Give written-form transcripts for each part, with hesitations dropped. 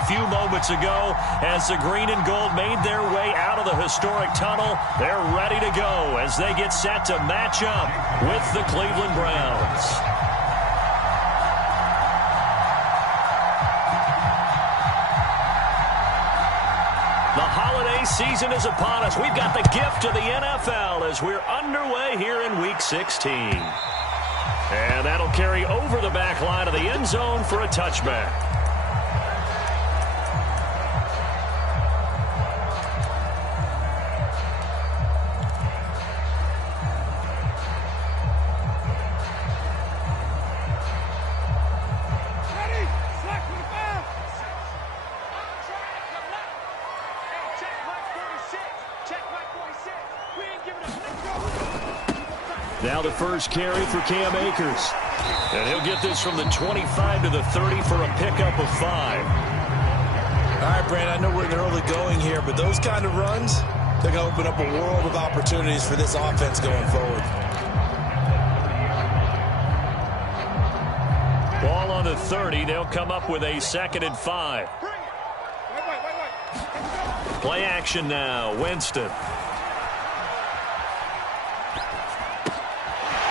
a few moments ago as the green and gold made their way out of the historic tunnel. They're ready to go as they get set to match up with the Cleveland Browns. The holiday season is upon us. We've got the gift of the NFL as we're underway here in Week 16. And that'll carry over the back line of the end zone for a touchback. Now the first carry for Cam Akers. And he'll get this from the 25 to the 30 for a pickup of 5. All right, Brandon, I know we're in the early going here, but those kind of runs, they're going to open up a world of opportunities for this offense going forward. Ball on the 30. They'll come up with a 2nd and 5. Play action now. Winston.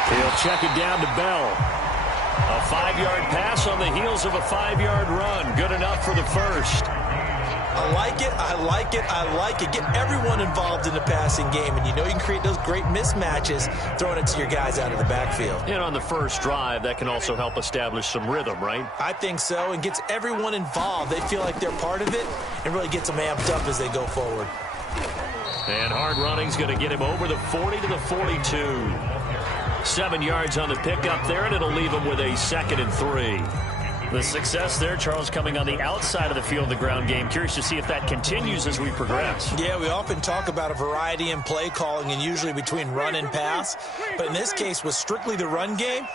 He'll check it down to Bell. A 5-yard pass on the heels of a 5-yard run. Good enough for the first. I like it. I like it. I like it. Get everyone involved in the passing game. And you know you can create those great mismatches throwing it to your guys out of the backfield. And on the first drive, that can also help establish some rhythm, right? I think so. And gets everyone involved. They feel like they're part of it and really gets them amped up as they go forward. And hard running's going to get him over the 40 to the 42. 7 yards on the pickup there, and it'll leave him with a 2nd and 3. The success there, Charles, coming on the outside of the field of the ground game. Curious to see if that continues as we progress. Yeah, we often talk about a variety in play calling and usually between run and pass. But in this case, with strictly the run game,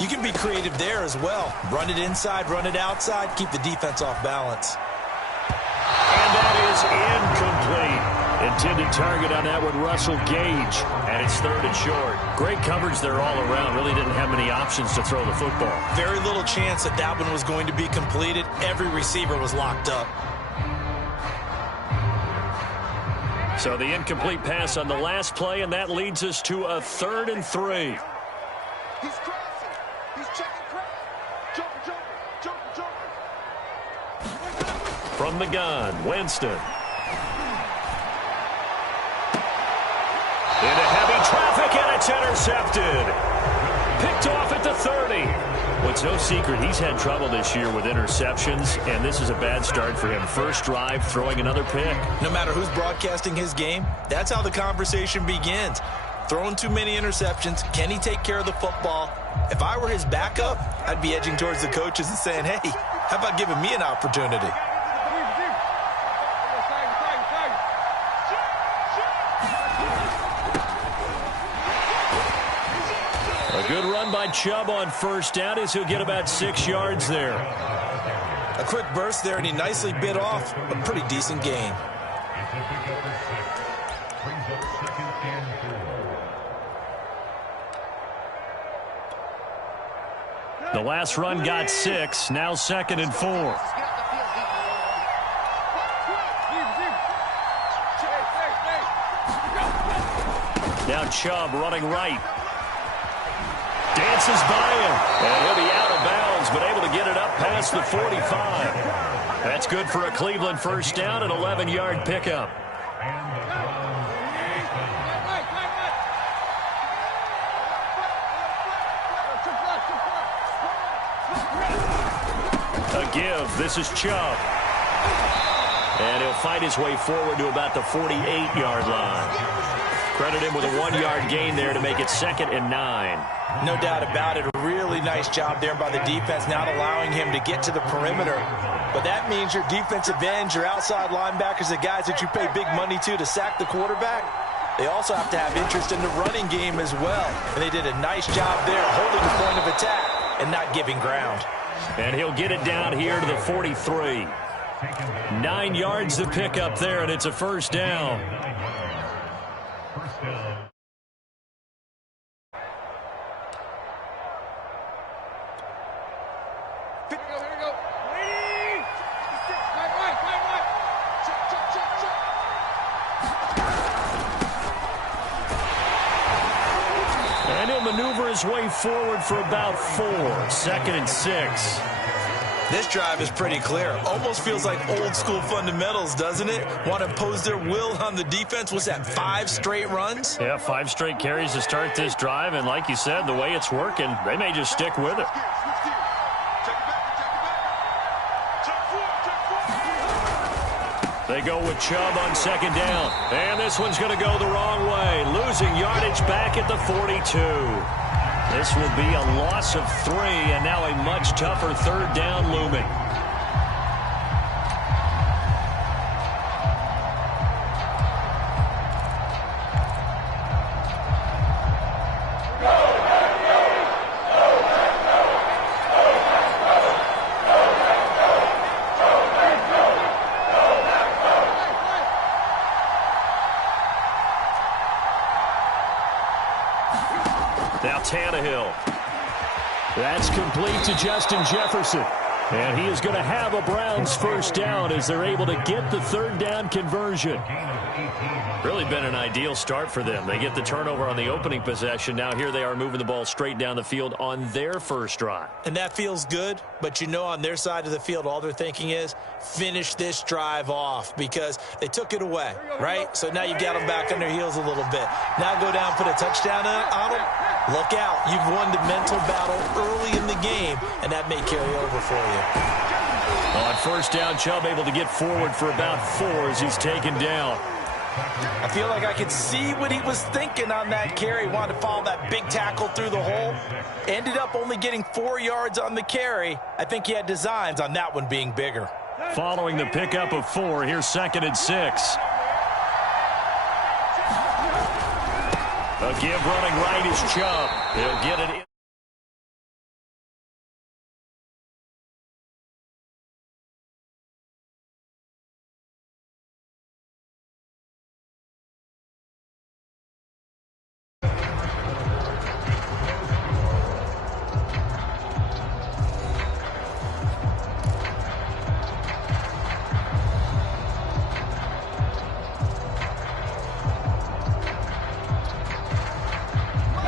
you can be creative there as well. Run it inside, run it outside, keep the defense off balance. And that is incomplete. Intended target on that one, Russell Gage. And it's 3rd and short. Great coverage there all around. Really didn't have many options to throw the football. Very little chance that that one was going to be completed. Every receiver was locked up. So the incomplete pass on the last play, and that leads us to a 3rd and 3. He's crossing. He's checking cross. Jumper. From the gun, Winston. Into heavy traffic, and it's intercepted. Picked off at the 30. Well, it's no secret he's had trouble this year with interceptions, and this is a bad start for him. First drive, throwing another pick. No matter who's broadcasting his game, that's how the conversation begins. Throwing too many interceptions, can he take care of the football? If I were his backup, I'd be edging towards the coaches and saying, hey, how about giving me an opportunity? A good run by Chubb on first down as he'll get about 6 yards there. A quick burst there, and he nicely bit off a pretty decent gain. The last run got 6, now 2nd and 4. Now Chubb running right. Dances by him, and he'll be out of bounds, but able to get it up past the 45. That's good for a Cleveland first down, an 11-yard pickup. A give. This is Chubb. And he'll fight his way forward to about the 48-yard line. Credit him with a 1-yard gain there to make it 2nd and 9. No doubt about it. A really nice job there by the defense, not allowing him to get to the perimeter. But that means your defensive ends, your outside linebackers, the guys that you pay big money to sack the quarterback, they also have to have interest in the running game as well. And they did a nice job there holding the point of attack and not giving ground. And he'll get it down here to the 43. 9 yards to pick up there, and it's a first down. maneuver his way forward for about 4. 2nd and 6. This drive is pretty clear. Almost feels like old school fundamentals, doesn't it? Want to impose their will on the defense. Was that 5 straight runs? Yeah, 5 straight carries to start this drive. And like you said, the way it's working, they may just stick with it. They go with Chubb on 2nd down. And this one's going to go the wrong way. Losing yardage back at the 42. This will be a loss of 3, and now a much tougher 3rd down looming. Now Tannehill. That's complete to Justin Jefferson. And he is going to have a Browns 1st down as they're able to get the 3rd down conversion. Really been an ideal start for them. They get the turnover on the opening possession. Now here they are moving the ball straight down the field on their first drive. And that feels good, but you know on their side of the field all they're thinking is finish this drive off because they took it away, right? So now you got them back on their heels a little bit. Now go down, put a touchdown on them. Look out. You've won the mental battle early in the game, and that may carry over for you. On 1st down, Chubb able to get forward for about 4 as he's taken down. I feel like I could see what he was thinking on that carry. Wanted to follow that big tackle through the hole. Ended up only getting 4 yards on the carry. I think he had designs on that one being bigger. Following the pickup of 4, here's 2nd and 6. A give running right is Chubb. He'll get it in.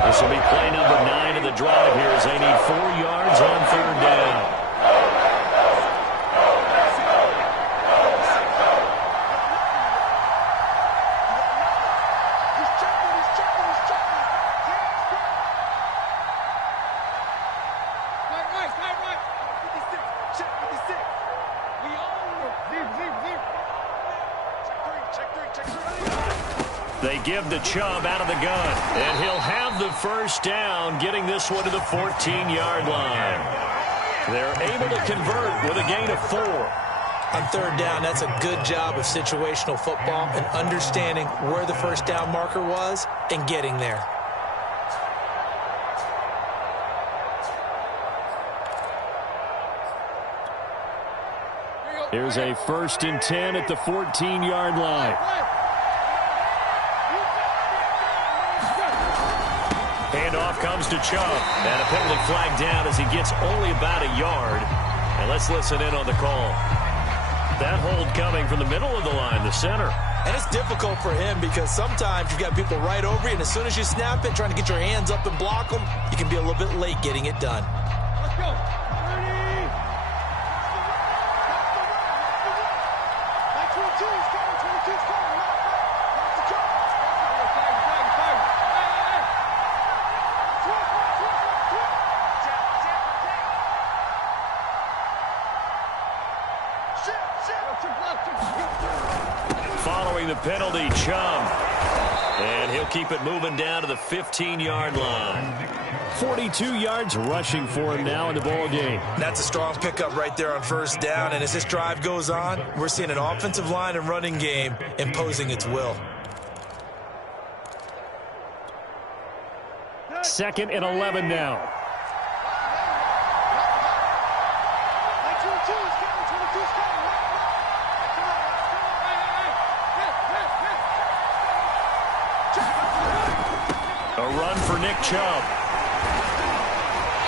This will be play number 9 of the drive here as they need 4 yards on 3rd down. They give the Chubb out of the gun, and he'll have the 1st down, getting this one to the 14-yard line. They're able to convert with a gain of 4. On 3rd down, that's a good job of situational football and understanding where the 1st down marker was and getting there. Here's a 1st and 10 at the 14-yard line. Handoff comes to Chubb. And a penalty flag down as he gets only about a yard. And let's listen in on the call. That hold coming from the middle of the line, the center. And it's difficult for him because sometimes you've got people right over you, and as soon as you snap it, trying to get your hands up and block them, you can be a little bit late getting it done. Let's go. Ready? That's 22 is coming. 22 is coming. That's the jump. Following the penalty, Chubb. And he'll keep it moving down to the 15-yard line. 42 yards rushing for him now in the ball game. That's a strong pickup right there on 1st down. And as this drive goes on, we're seeing an offensive line and running game imposing its will. 2nd and 11 now. A run for Nick Chubb.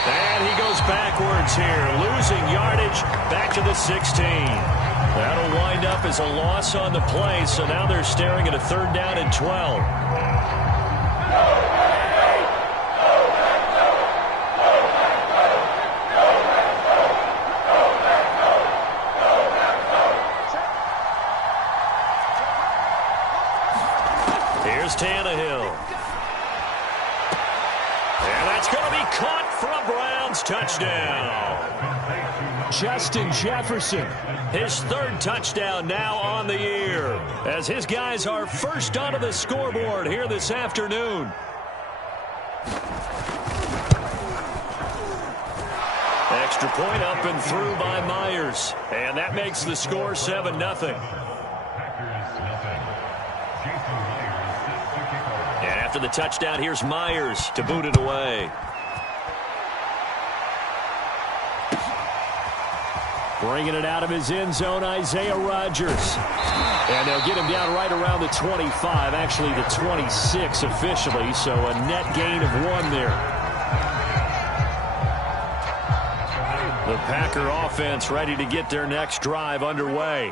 And he goes backwards here, losing yardage back to the 16. That'll wind up as a loss on the play, so now they're staring at a 3rd down and 12. Here's Tannehill. And that's going to be caught for a Browns touchdown. Justin Jefferson, his third touchdown now on the year, as his guys are first onto the scoreboard here this afternoon. Extra point up and through by Myers, and that makes the score 7-0. And after the touchdown, here's Myers to boot it away. Bringing it out of his end zone, Isaiah Rodgers. And they'll get him down right around the 25, actually the 26 officially, so a net gain of 1 there. The Packer offense ready to get their next drive underway.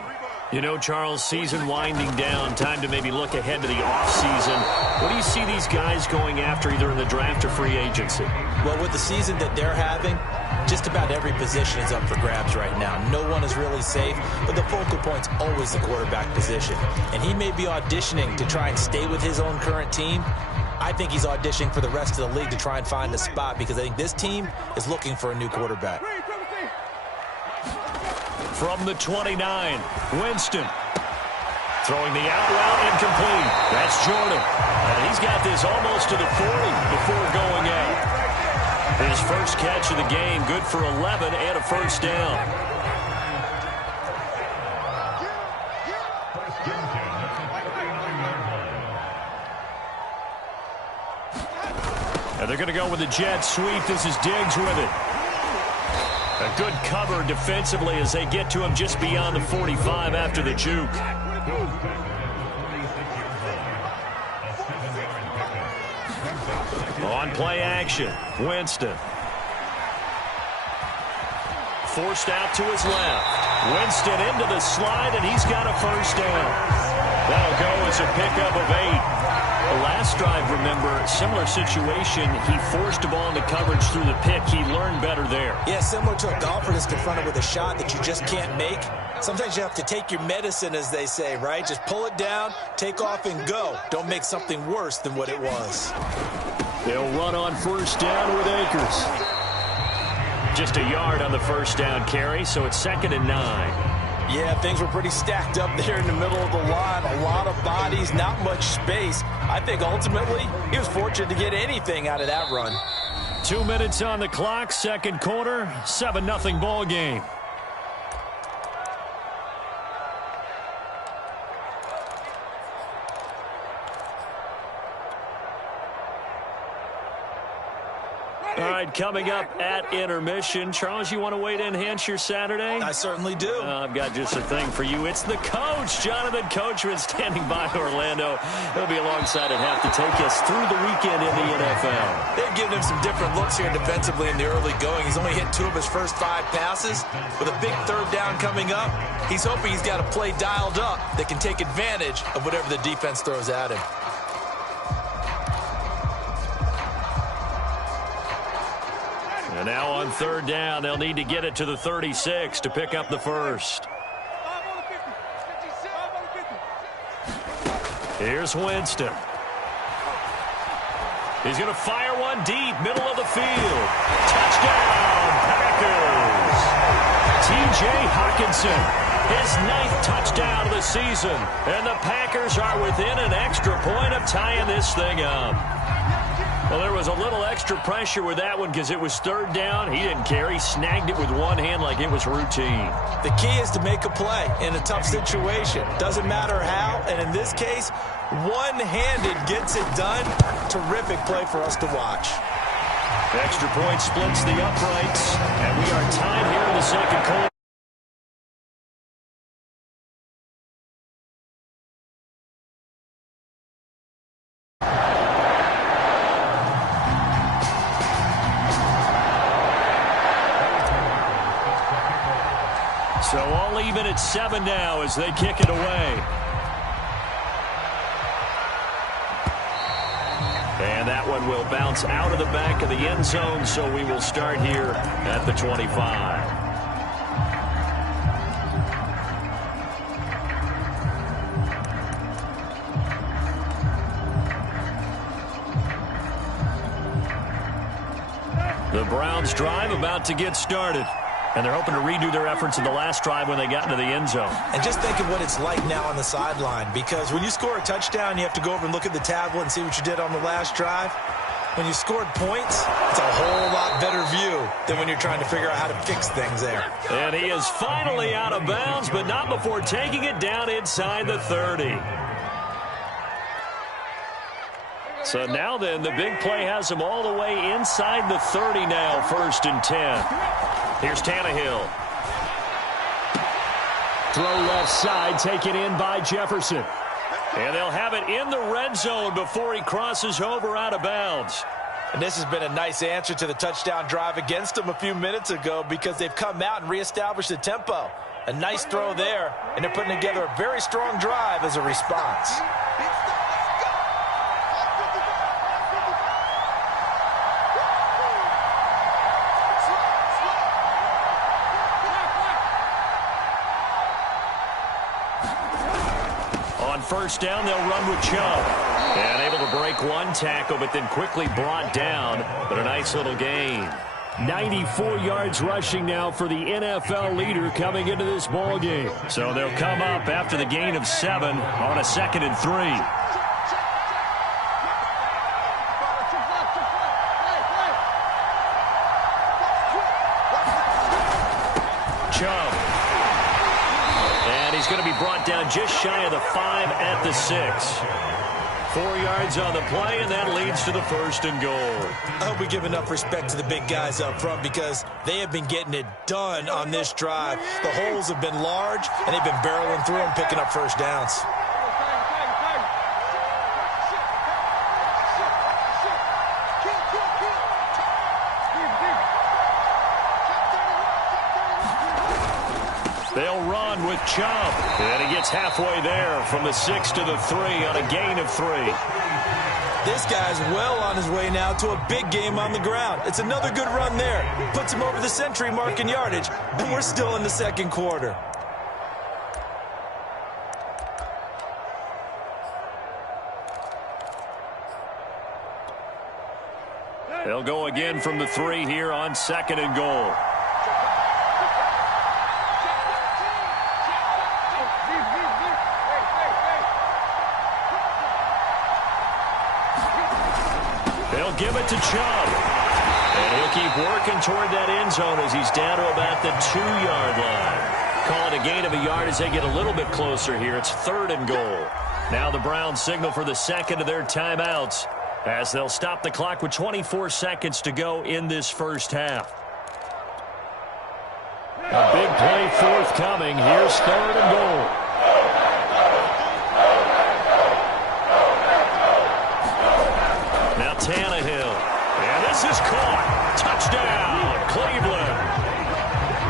You know, Charles, season winding down, time to maybe look ahead to the offseason. What do you see these guys going after either in the draft or free agency? Well, with the season that they're having, just about every position is up for grabs right now. No one is really safe, but the focal point's always the quarterback position. And he may be auditioning to try and stay with his own current team. I think he's auditioning for the rest of the league to try and find a spot because I think this team is looking for a new quarterback. From the 29, Winston. Throwing the out route, incomplete. That's Jordan. And he's got this almost to the 40 before going out. His first catch of the game, good for 11 and a first down. And they're going to go with the jet sweep. This is Diggs with it. A good cover defensively as they get to him just beyond the 45 after the juke. On play action, Winston. Forced out to his left. Winston into the slide, and he's got a first down. That'll go as a pickup of 8. The last drive, remember, similar situation. He forced a ball into coverage through the pick. He learned better there. Yeah, similar to a golfer that's confronted with a shot that you just can't make. Sometimes you have to take your medicine, as they say, right? Just pull it down, take off, and go. Don't make something worse than what it was. They'll run on first down with Akers. Just a yard on the first down carry, so it's 2nd and 9. Yeah, things were pretty stacked up there in the middle of the line. A lot of bodies, not much space. I think ultimately he was fortunate to get anything out of that run. 2 minutes on the clock, second quarter, 7-0 ball game. All right, coming up at intermission. Charles, you want to wait to enhance your Saturday? I certainly do. I've got just a thing for you. It's the coach, Jonathan Coachman, standing by Orlando. He'll be alongside at half to take us through the weekend in the NFL. They've given him some different looks here defensively in the early going. He's only hit 2 of his first 5 passes. With a big third down coming up, he's hoping he's got a play dialed up that can take advantage of whatever the defense throws at him. And now on third down, they'll need to get it to the 36 to pick up the first. Here's Winston. He's going to fire one deep, middle of the field. Touchdown, Packers. T.J. Hockenson, his 9th touchdown of the season. And the Packers are within an extra point of tying this thing up. Well, there was a little extra pressure with that one because it was third down. He didn't care. He snagged it with one hand like it was routine. The key is to make a play in a tough situation. Doesn't matter how, and in this case, one-handed gets it done. Terrific play for us to watch. Extra point splits the uprights, and we are tied here in the second quarter. So all even at 7 now as they kick it away. And that one will bounce out of the back of the end zone, so we will start here at the 25. Browns drive about to get started. And they're hoping to redo their efforts in the last drive when they got into the end zone. And just think of what it's like now on the sideline, because when you score a touchdown, you have to go over and look at the tablet and see what you did on the last drive. When you scored points, it's a whole lot better view than when you're trying to figure out how to fix things there. And he is finally out of bounds, but not before taking it down inside the 30. So now then, the big play has him all the way inside the 30 now, 1st and 10. Here's Tannehill. Throw left side, taken in by Jefferson. And they'll have it in the red zone before he crosses over out of bounds. And this has been a nice answer to the touchdown drive against them a few minutes ago, because they've come out and reestablished the tempo. A nice throw there, and they're putting together a very strong drive as a response. First down, they'll run with Chubb. And able to break one tackle, but then quickly brought down. But a nice little gain. 94 yards rushing now for the NFL leader coming into this ball game. So they'll come up after the gain of 7 on a 2nd and 3. Chubb. He's going to be brought down just shy of the 5 at the 6. 4 yards on the play, and that leads to the 1st and goal. I hope we give enough respect to the big guys up front, because they have been getting it done on this drive. The holes have been large, and they've been barreling through them, picking up first downs. They'll run with Chubb. And he gets halfway there from the 6 to the 3 on a gain of 3. This guy's well on his way now to a big game on the ground. It's another good run there. Puts him over the century mark in yardage, and we're still in the 2nd quarter. They'll go again from the 3 here on 2nd and goal. Give it to Chubb. And he'll keep working toward that end zone as he's down to about the 2-yard line. Call it a gain of a yard as they get a little bit closer here. It's 3rd and goal. Now the Browns signal for the 2nd of their timeouts as they'll stop the clock with 24 seconds to go in this first half. A big play forthcoming. Here's 3rd and goal. Tannehill. And this is caught. Touchdown, Cleveland.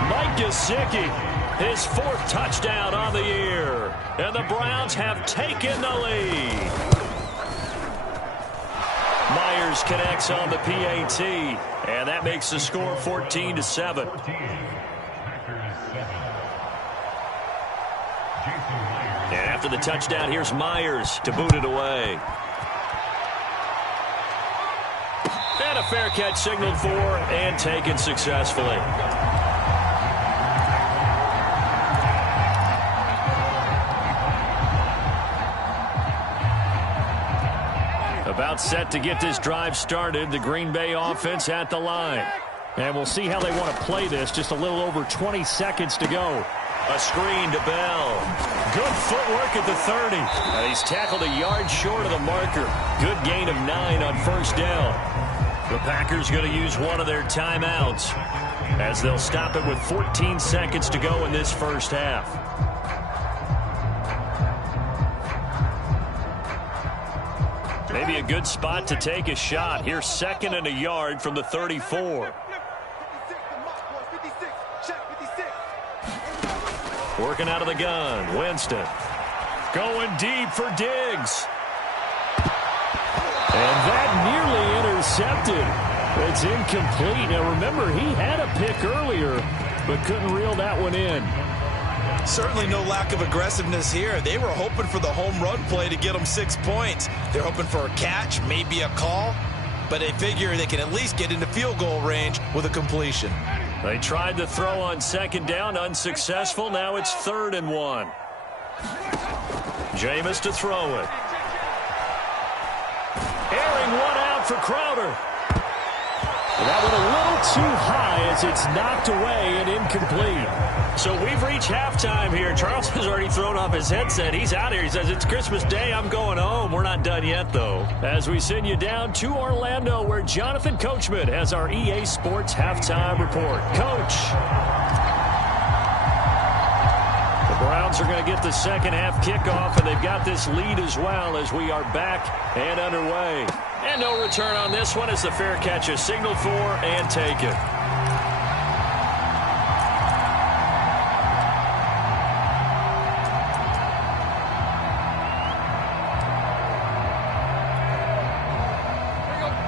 Mike Gesicki, his 4th touchdown on the year. And the Browns have taken the lead. Myers connects on the PAT. And that makes the score 14-7. And after the touchdown, here's Myers to boot it away. And a fair catch signaled for and taken successfully. About set to get this drive started. The Green Bay offense at the line. And we'll see how they want to play this. Just a little over 20 seconds to go. A screen to Bell. Good footwork at the 30. And he's tackled a yard short of the marker. Good gain of 9 on 1st down. The Packers going to use one of their timeouts as they'll stop it with 14 seconds to go in this first half. Maybe a good spot to take a shot. Here's 2nd and a yard from the 34. Working out of the gun. Winston going deep for Diggs. And that nearly intercepted. It's incomplete. Now, remember, he had a pick earlier, but couldn't reel that one in. Certainly no lack of aggressiveness here. They were hoping for the home run play to get them 6 points. They're hoping for a catch, maybe a call. but they figure they can at least get into field goal range with a completion. They tried to throw on second down, unsuccessful. Now it's 3rd and 1. Jameis to throw it. Airing one out for Crowder. That one a little too high as it's knocked away and incomplete. So we've reached halftime here. Charles has already thrown off his headset. He's out here. He says, it's Christmas Day. I'm going home. We're not done yet, though. As we send you down to Orlando, where Jonathan Coachman has our EA Sports halftime report. Coach. The Browns are going to get the second half kickoff, and they've got this lead as well as we are back and underway. And no return on this one as the fair catch is signaled for and taken.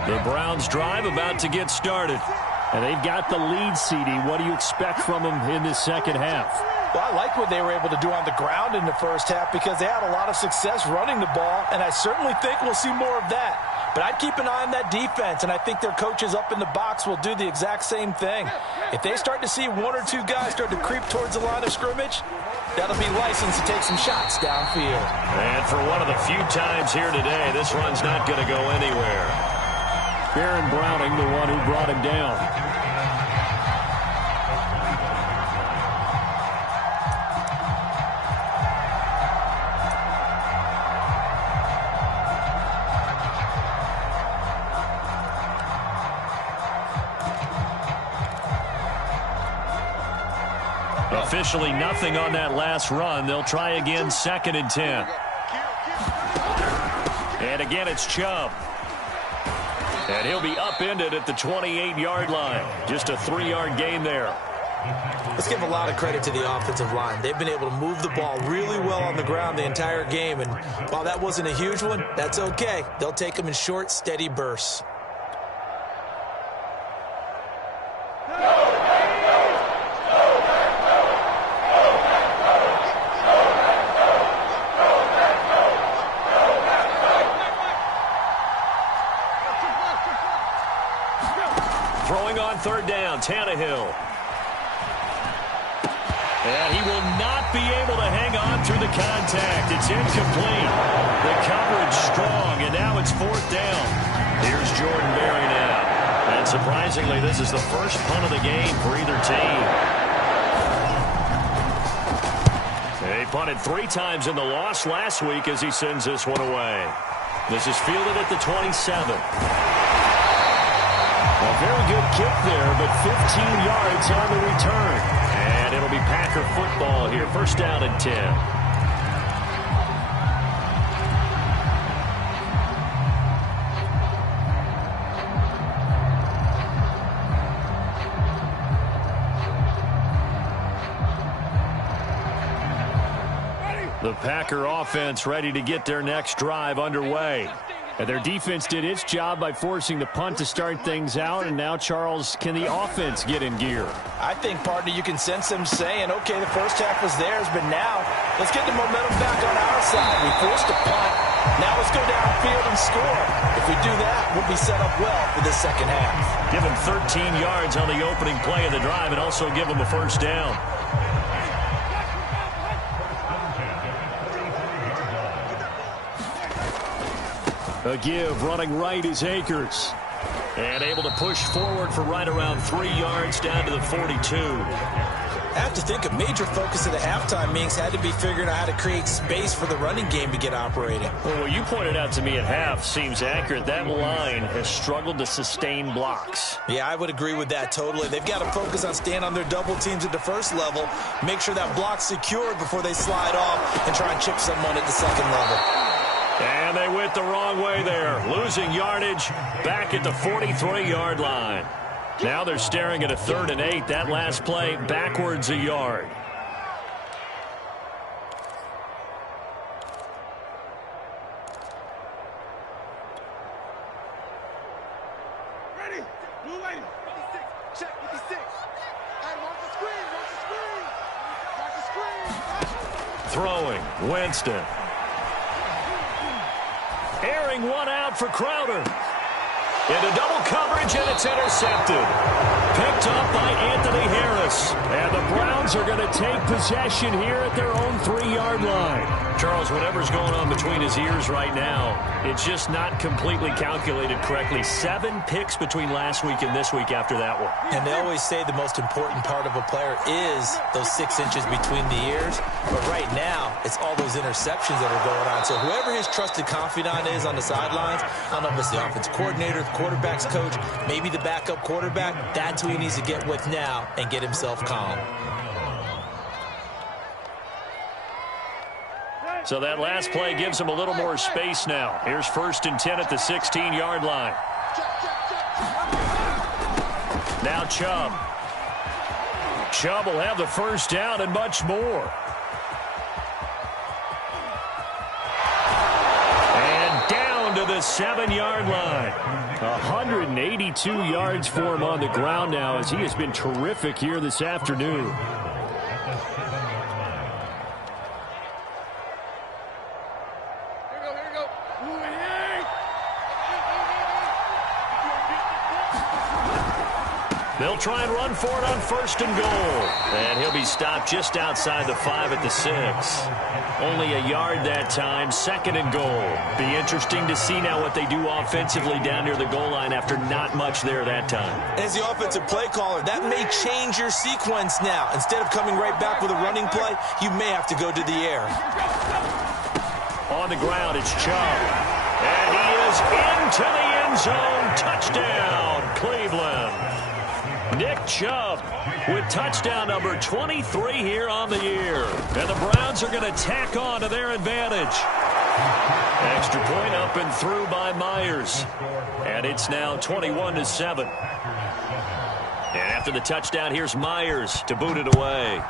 The Browns drive about to get started. And they've got the lead, CD. What do you expect from them in this second half? Well, I like what they were able to do on the ground in the first half because they had a lot of success running the ball, and I certainly think we'll see more of that. But I'd keep an eye on that defense, and I think their coaches up in the box will do the exact same thing. If they start to see one or two guys start to creep towards the line of scrimmage, that'll be licensed to take some shots downfield. And for one of the few times here today, this run's not going to go anywhere. Baron Browning, the one who brought him down. Officially nothing on that last run. They'll try again, 2nd and 10. And again, it's Chubb. And he'll be upended at the 28-yard line. Just a 3-yard gain there. Let's give a lot of credit to the offensive line. They've been able to move the ball really well on the ground the entire game. And while that wasn't a huge one, that's okay. They'll take them in short, steady bursts. Throwing on 3rd down, Tannehill. And he will not be able to hang on through the contact. It's incomplete. The coverage strong, and now it's 4th down. Here's Jordan Berry now. And surprisingly, this is the first punt of the game for either team. They punted 3 times in the loss last week as he sends this one away. This is fielded at the 27. A very good kick there, but 15 yards on the return. And it'll be Packer football here. 1st down and 10. The Packer offense ready to get their next drive underway. And their defense did its job by forcing the punt to start things out. And now, Charles, can the offense get in gear? I think, partner, you can sense them saying, okay, the first half was theirs, but now let's get the momentum back on our side. We forced a punt. Now let's go downfield and score. If we do that, we'll be set up well for this second half. Give them 13 yards on the opening play of the drive and also give them a 1st down. A give, running right is Akers. And able to push forward for right around 3 yards down to the 42. I have to think a major focus of the halftime meetings had to be figuring out how to create space for the running game to get operating. Well, what you pointed out to me at half seems accurate. That line has struggled to sustain blocks. Yeah, I would agree with that totally. They've got to focus on staying on their double teams at the first level, make sure that block's secured before they slide off and try and chip someone at the second level. And they went the wrong way there, losing yardage back at the 43-yard line. Now they're staring at a 3rd and 8. That last play backwards a yard. Ready? Blue lady. 56. Check 56. And mark the screen. Mark the screen. Mark the screen. Throwing, Winston. Airing one out for Crowder. Into double coverage, and it's intercepted. Picked up by Anthony Harris. And the Browns are going to take possession here at their own 3-yard line. Charles, whatever's going on between his ears right now, it's just not completely calculated correctly. 7 picks between last week and this week after that one. And they always say the most important part of a player is those 6 inches between the ears. But right now, it's all those interceptions that are going on. So whoever his trusted confidant is on the sidelines, I don't know if it's the offensive coordinator, the quarterback's coach, maybe the backup quarterback, that's who he needs to get with now and get himself calm. So that last play gives him a little more space now. Here's 1st and 10 at the 16-yard line. Now Chubb. Chubb will have the first down and much more. And down to the 7-yard line. 182 yards for him on the ground now as he has been terrific here this afternoon. They'll try and run for it on 1st and goal. And he'll be stopped just outside the 5 at the 6. Only a yard that time, 2nd and goal. Be interesting to see now what they do offensively down near the goal line after not much there that time. As the offensive play caller, that may change your sequence now. Instead of coming right back with a running play, you may have to go to the air. On the ground, it's Chubb. And he is into the end zone. Touchdown, Cleveland. Nick Chubb with touchdown number 23 here on the year. And the Browns are going to tack on to their advantage. Extra point up and through by Myers. And it's now 21-7. And after the touchdown, here's Myers to boot it away.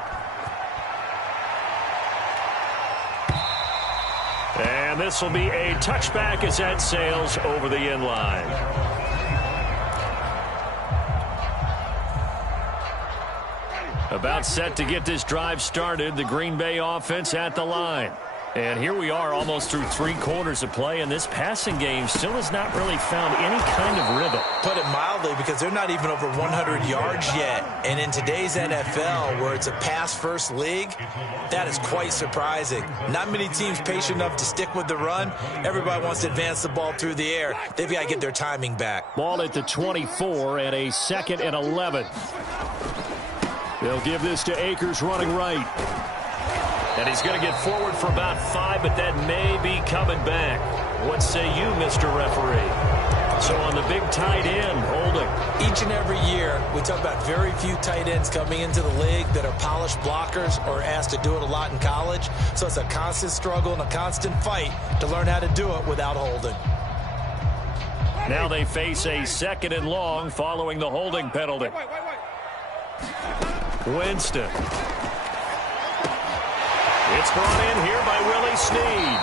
And this will be a touchback as that sails over the end line. About set to get this drive started. The Green Bay offense at the line. And here we are almost through 3 quarters of play, and this passing game still has not really found any kind of rhythm. Put it mildly, because they're not even over 100 yards yet. And in today's NFL, where it's a pass-first league, that is quite surprising. Not many teams patient enough to stick with the run. Everybody wants to advance the ball through the air. They've got to get their timing back. Ball at the 24 and a 2nd and 11. They'll give this to Akers running right. And he's going to get forward for about 5, but that may be coming back. What say you, Mr. Referee? So on the big tight end, holding. Each and every year, we talk about very few tight ends coming into the league that are polished blockers or asked to do it a lot in college. So it's a constant struggle and a constant fight to learn how to do it without holding. Now they face a 2nd and long following the holding penalty. Winston. It's brought in here by Willie Snead.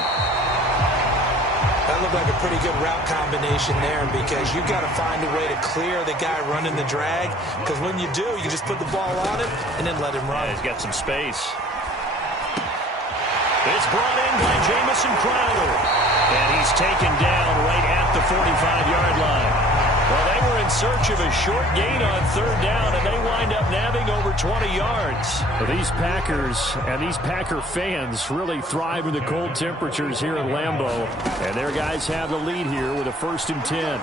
That looked like a pretty good route combination there, because you've got to find a way to clear the guy running the drag, because when you do, you just put the ball on him and then let him run. Yeah, he's got some space. It's brought in by Jamison Crowder. And he's taken down right at the 45-yard line. Well, they were in search of a short gain on 3rd down, and they wind up nabbing over 20 yards. Well, these Packers and these Packer fans really thrive in the cold temperatures here at Lambeau. And their guys have the lead here with a 1st and 10.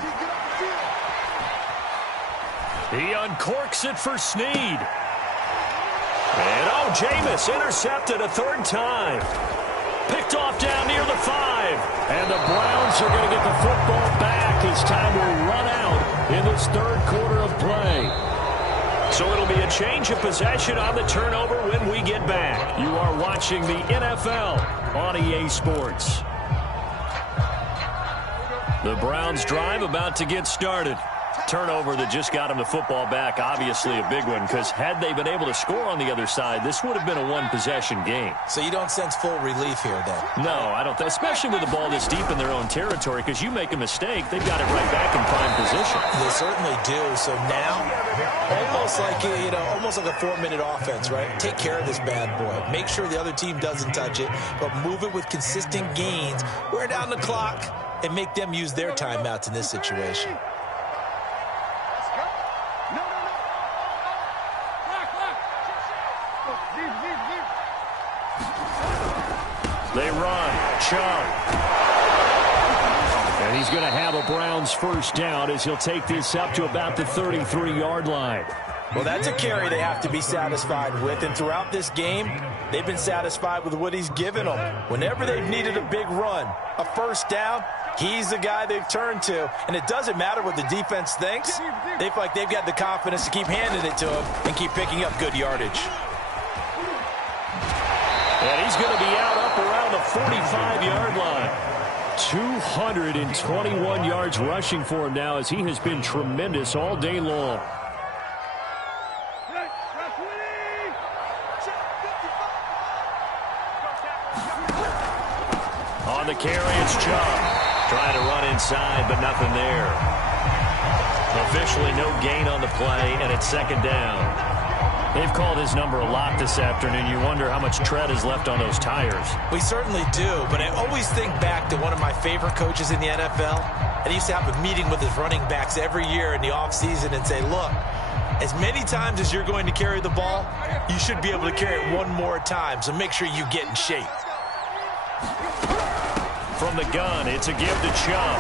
He uncorks it for Snead. And, Jameis intercepted a 3rd time. Picked off down near the 5. And the Browns are going to get the football back as time will run out in this 3rd quarter of play. So it'll be a change of possession on the turnover when we get back. You are watching the NFL on EA Sports. The Browns drive about to get started. Turnover that just got him the football back, obviously a big one, because had they been able to score on the other side, this would have been a 1-possession game. So you don't sense full relief here, then? No, I don't. Especially with the ball this deep in their own territory, because you make a mistake, they've got it right back in prime position. They certainly do. So now, almost like a 4-minute offense, right? Take care of this bad boy. Make sure the other team doesn't touch it, but move it with consistent gains. Wear down the clock and make them use their timeouts in this situation. They run. Chubb. And he's going to have a Browns first down as he'll take this up to about the 33-yard line. Well, that's a carry they have to be satisfied with. And throughout this game, they've been satisfied with what he's given them. Whenever they've needed a big run, a first down, he's the guy they've turned to. And it doesn't matter what the defense thinks. They feel like they've got the confidence to keep handing it to him and keep picking up good yardage. And he's going to be out up around the 45-yard line. 221 yards rushing for him now as he has been tremendous all day long. On the carry, it's Chubb. Trying to run inside, but nothing there. Officially no gain on the play, and it's second down. They've called his number a lot this afternoon. You wonder how much tread is left on those tires. We certainly do, but I always think back to one of my favorite coaches in the NFL. And he used to have a meeting with his running backs every year in the offseason and say, look, as many times as you're going to carry the ball, you should be able to carry it one more time, so make sure you get in shape. From the gun, it's a give to Chubb.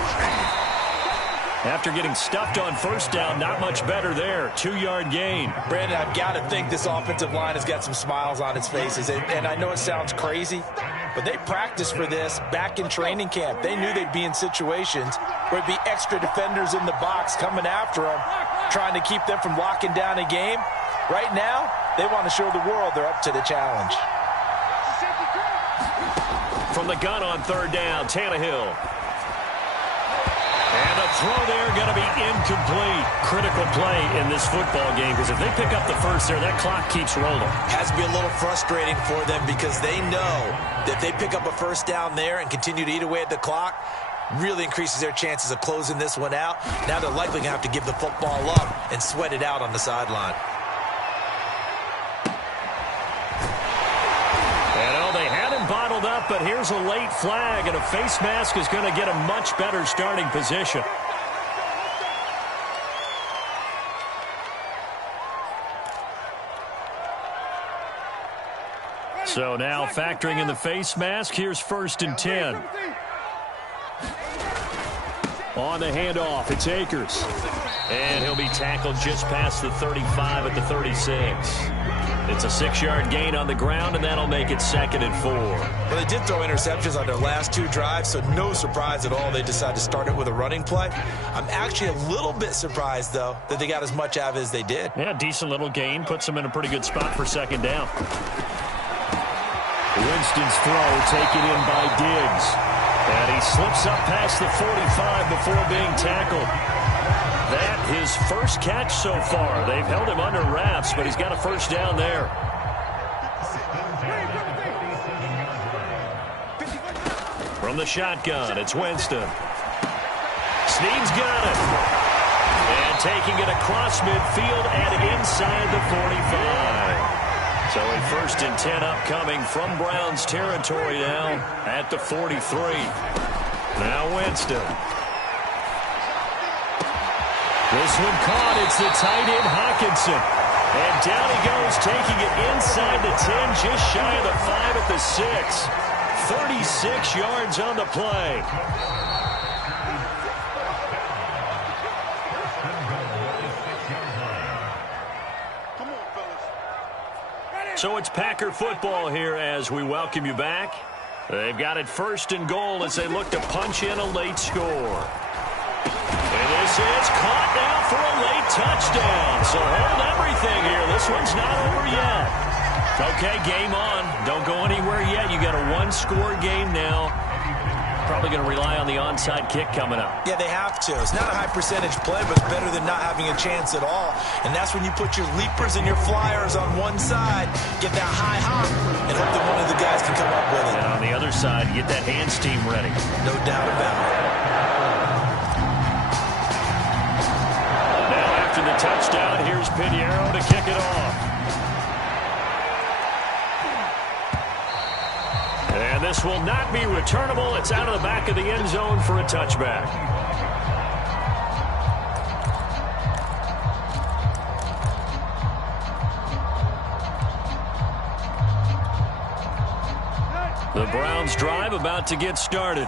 After getting stuffed on first down, not much better there. 2-yard gain. Brandon, I've got to think this offensive line has got some smiles on its faces. And I know it sounds crazy, but they practiced for this back in training camp. They knew they'd be in situations where there'd be extra defenders in the box coming after them, trying to keep them from locking down a game. Right now, they want to show the world they're up to the challenge. From the gun on third down, Tannehill. And a throw there going to be incomplete. Critical play in this football game because if they pick up the first there, that clock keeps rolling. Has to be a little frustrating for them because they know that if they pick up a first down there and continue to eat away at the clock, really increases their chances of closing this one out. Now they're likely going to have to give the football up and sweat it out on the sideline. They had him bottled up, but here's a late flag, and a face mask is going to get a much better starting position. So now factoring in the face mask, here's 1st and 10. On the handoff, it's Akers. And he'll be tackled just past the 35 at the 36. It's a 6-yard gain on the ground, and that'll make it 2nd and 4. Well, they did throw interceptions on their last 2 drives, so no surprise at all they decided to start it with a running play. I'm actually a little bit surprised, though, that they got as much out of it as they did. Yeah, decent little gain. Puts them in a pretty good spot for 2nd down. Winston's throw taken in by Diggs. And he slips up past the 45 before being tackled. That his first catch so far. They've held him under wraps, but he's got a first down there. From the shotgun, it's Winston. Snead's got it. And taking it across midfield and inside the 45. So a 1st and 10 upcoming from Browns territory now at the 43. Now Winston. This one caught. It's the tight end Hawkinson. And down he goes, taking it inside the 10, just shy of the 5 at the 6. 36 yards on the play. So it's Packer football here as we welcome you back. They've got it 1st and goal as they look to punch in a late score. And this is caught now for a late touchdown. So hold everything here. This one's not over yet. Okay, game on. Don't go anywhere yet. You got a 1-score game now. Probably going to rely on the onside kick coming up. Yeah, they have to. It's not a high percentage play, but it's better than not having a chance at all. And that's when you put your leapers and your flyers on one side, get that high hop, and hope that one of the guys can come up with it. And on the other side, get that hands team ready. No doubt about it. Now after the touchdown, here's Pinheiro to kick it off. And this will not be returnable. It's out of the back of the end zone for a touchback. The The Browns drive about to get started.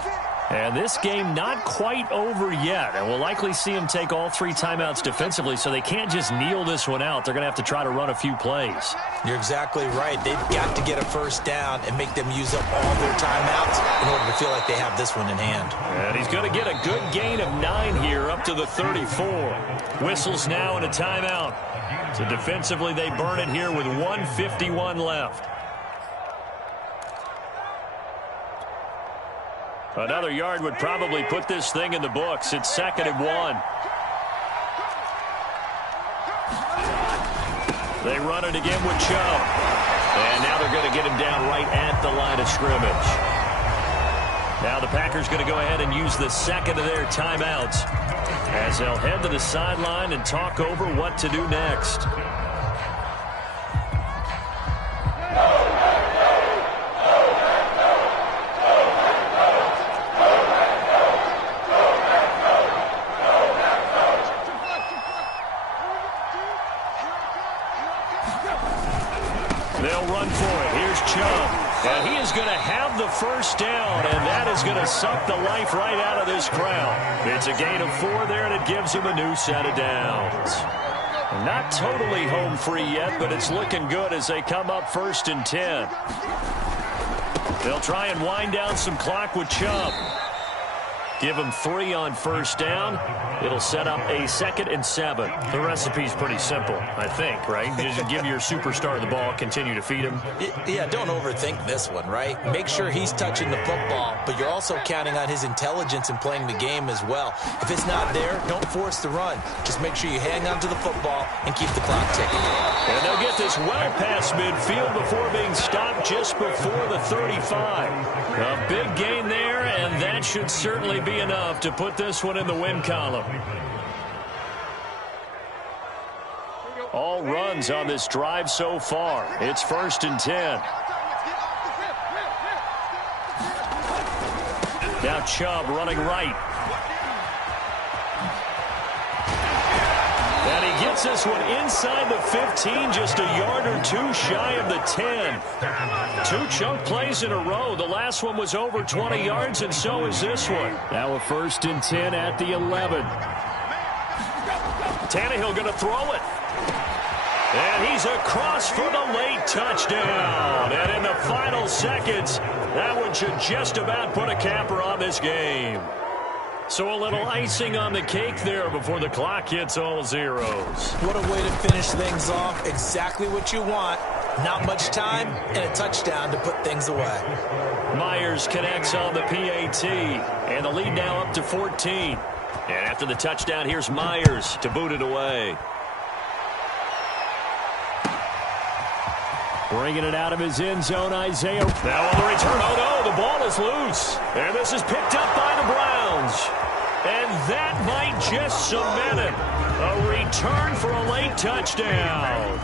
And this game not quite over yet. And we'll likely see them take all 3 timeouts defensively, so they can't just kneel this one out. They're going to have to try to run a few plays. You're exactly right. They've got to get a first down and make them use up all their timeouts in order to feel like they have this one in hand. And he's going to get a good gain of 9 here up to the 34. Whistles now and a timeout. So defensively, they burn it here with 1:51 left. Another yard would probably put this thing in the books. It's 2nd and 1. They run it again with Chubb. And now they're going to get him down right at the line of scrimmage. Now the Packers going to go ahead and use the second of their timeouts as they'll head to the sideline and talk over what to do next. They'll run for it. Here's Chubb. And he is going to have the first down, and that is going to suck the life right out of this crowd. It's a gain of 4 there, and it gives him a new set of downs. Not totally home free yet, but it's looking good as they come up 1st and 10. They'll try and wind down some clock with Chubb. Give him 3 on first down. It'll set up a 2nd and 7. The recipe's pretty simple, I think, right? Just give your superstar the ball, continue to feed him. Yeah, don't overthink this one, right? Make sure he's touching the football, but you're also counting on his intelligence in playing the game as well. If it's not there, don't force the run. Just make sure you hang on to the football and keep the clock ticking. And they'll get this well past midfield before being stopped just before the 35. A big gain there, and that should certainly be enough to put this one in the win column. All runs on this drive so far. It's 1st and 10. Now Chubb running right. And he gets this one inside the 15, just a yard or 2 shy of the 10. 2 chunk plays in a row. The last one was over 20 yards, and so is this one. Now a 1st and 10 at the 11. Tannehill going to throw it. And he's across for the late touchdown. And in the final seconds, that one should just about put a capper on this game. So a little icing on the cake there before the clock hits all zeros. What a way to finish things off. Exactly what you want. Not much time and a touchdown to put things away. Myers connects on the PAT. And the lead now up to 14. And after the touchdown, here's Myers to boot it away. Bringing it out of his end zone, Isaiah. Now on the return. Oh, no, the ball is loose. And this is picked up by the Browns. And that might just cement it. A return for a late touchdown.